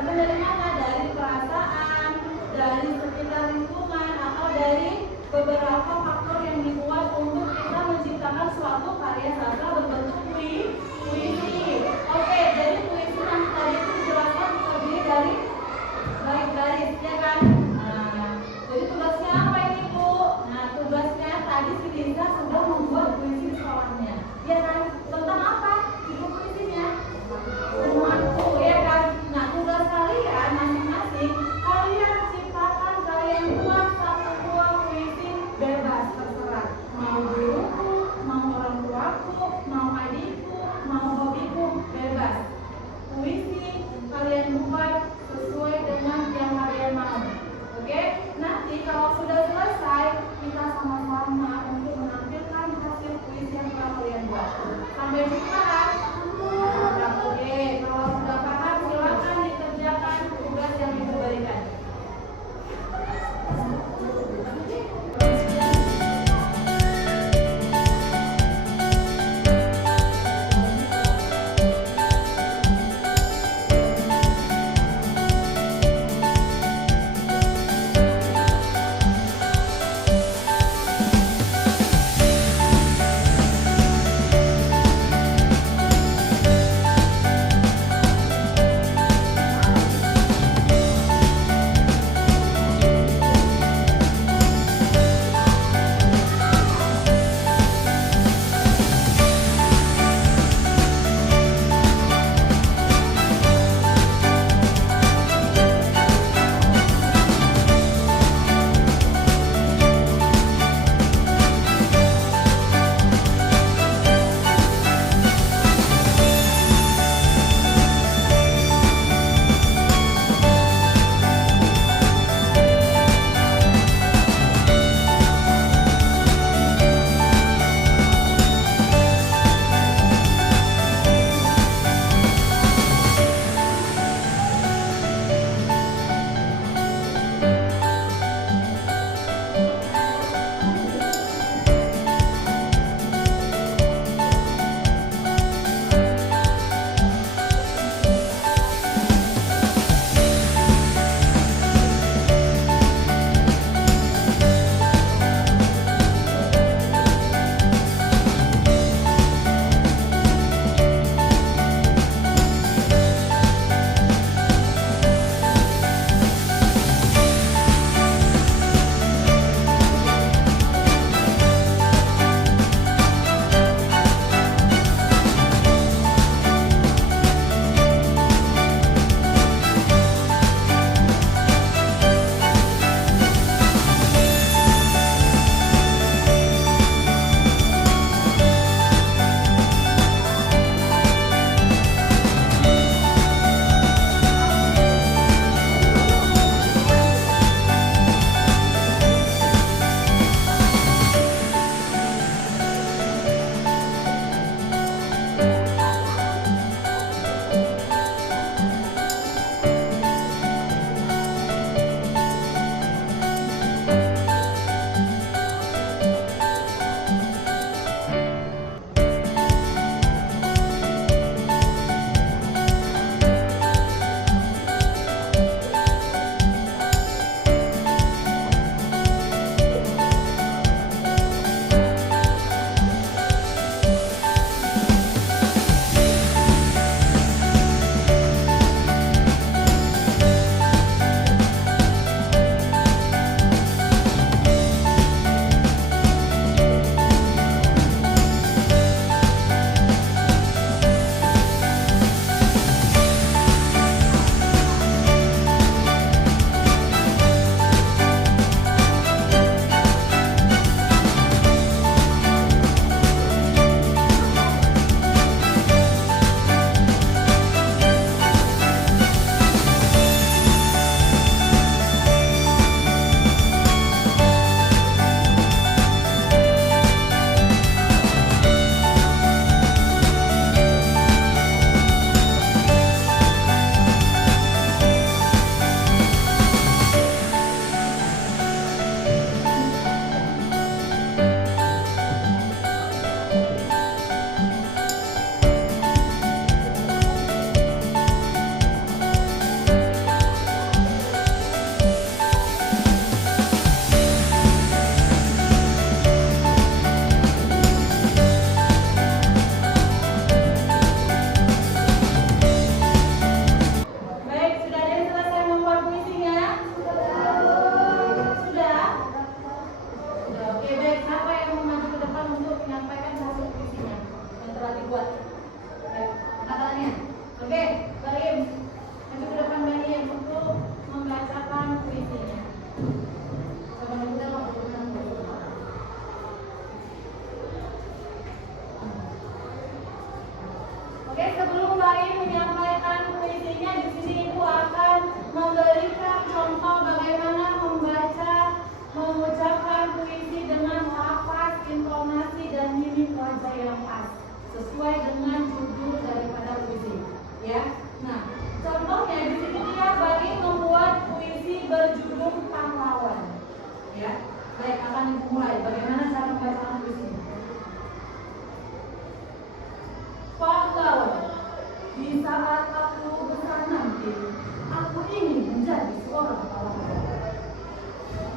Berdasarkan dari mana? Dari perasaan, dari sekitar lingkungan, atau dari beberapa faktor yang dibuat untuk kita menciptakan suatu karya sastra berbentuk puisi. Oke, jadi puisi yang tadi itu dijelaskan terdiri dari baris-baris, ya kan? Nah, jadi tugasnya apa ini, Bu? Nah, tugasnya tadi si Lisa sudah membuat puisi di sekolahnya, ya kan? Tentang apa ibu puisinya? Semuanya, ya kan? Nah, tugas kalian masing-masing, kalian ciptakan, kalian buat satu buah puisi bebas, terserah. Mau guruku, mau orang tuaku, mau adikku, mau hobiku,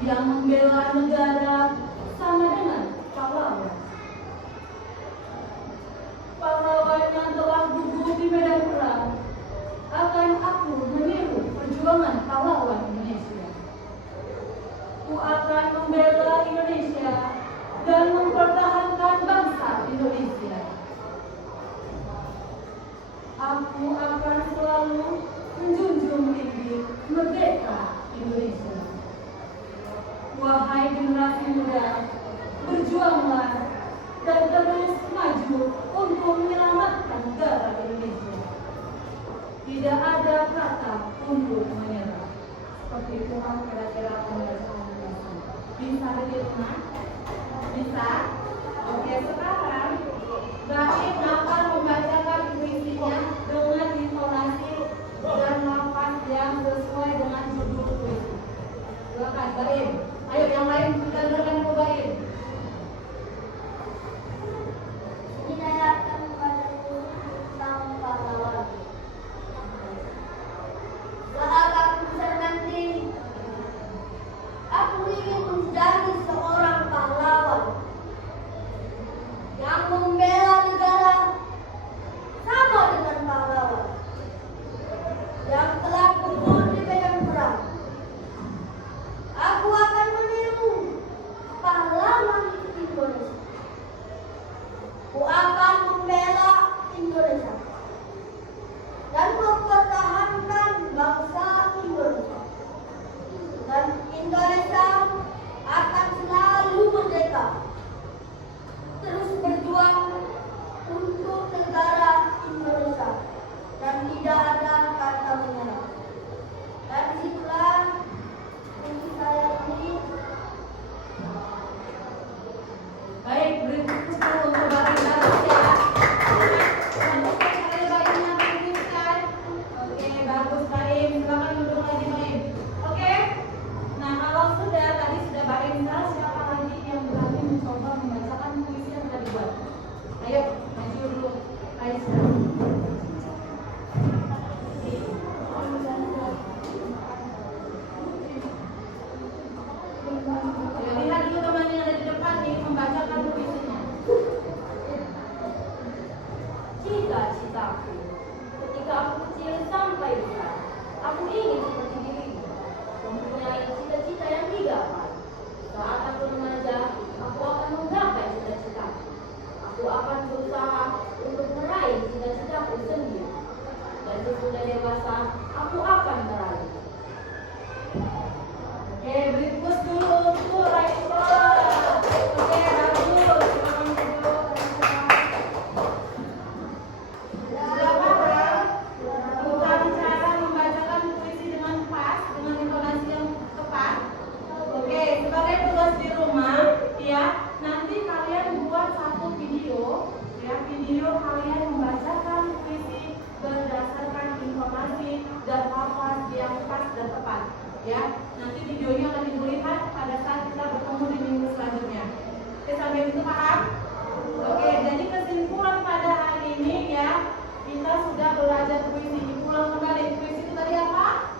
yang membela negara sama dengan pahlawan. Pahlawan yang telah gugur di medan perang, akan aku meniru perjuangan pahlawan Indonesia. Aku akan membela Indonesia dan mempertahankan bangsa Indonesia. Aku akan selalu menjunjung tinggi merdeka Indonesia. Wahai generasi muda, berjuanglah dan terus maju untuk menyelamatkan negara Indonesia. Tidak ada kata untuk menyerah. Seperti itu kira-kira pembacaan bisa di rumah? Bisa? Oke, sekarang Baik akan membacakan puisinya dengan intonasi dan lafaz yang sesuai dengan judul puisi. Silakan Baim. Ayo yang lain kita dengarkan ke Baim. Ini saya akan membaca tentang pahlawan. Saat aku besar nanti, aku ingin menjadi seorang pahlawan yang membela negara sama dengan pahlawan yang telah gugur di medan perang. Aku akan meniru pahlawan Indonesia. Aku akan membela Indonesia dan mempertahankan bangsa Indonesia. Dan Indonesia akan selalu merdeka. Terus berjuang untuk negara Indonesia dan tidak ada kata menyerah. Dan disitulah puisi saya ini. Baik, beri tepuk tangan untuk Baim bagus ya. Bagus sekali Baimnya melanjutkan. Oke, bagus Baim. Silakan duduk lagi Baim. Oke. Nah, kalau sudah tadi sudah Baim jelas, siapa lagi yang berani mencoba membacakan puisi yang tadi buat? Ayo, maju dulu. Aisyah. Lihat dulu teman yang ada di depan nih membacakan puisinya. Cita-citaku ketika aku kecil sampai besar, aku ingin seperti dirimu, mempunyai cita-cita yang digapai. Saat aku remaja, aku akan menggapai cita-citaku. Aku akan berusaha untuk meraih cita-citaku sendiri. Dan sesudah dewasa, aku akan meraih. Oke, beri tepuk dulu untuk Aisyah. Oke, bagus. Silakan duduk. Sudah paham? Tentang cara membacakan puisi dengan pas, dengan intonasi yang tepat. Oke, sebagai tugas di rumah, ya, nanti kalian buat satu video, ya, video kalian membacakan puisi berdasarkan informasi dan lafaz yang pas dan tepat, ya. Nanti videonya akan dilihat pada saat kita bertemu di minggu selanjutnya. Oke, sampai itu paham? Oke, jadi kesimpulan pada hari ini ya, kita sudah belajar puisi. Ulang kembali, puisi itu tadi apa?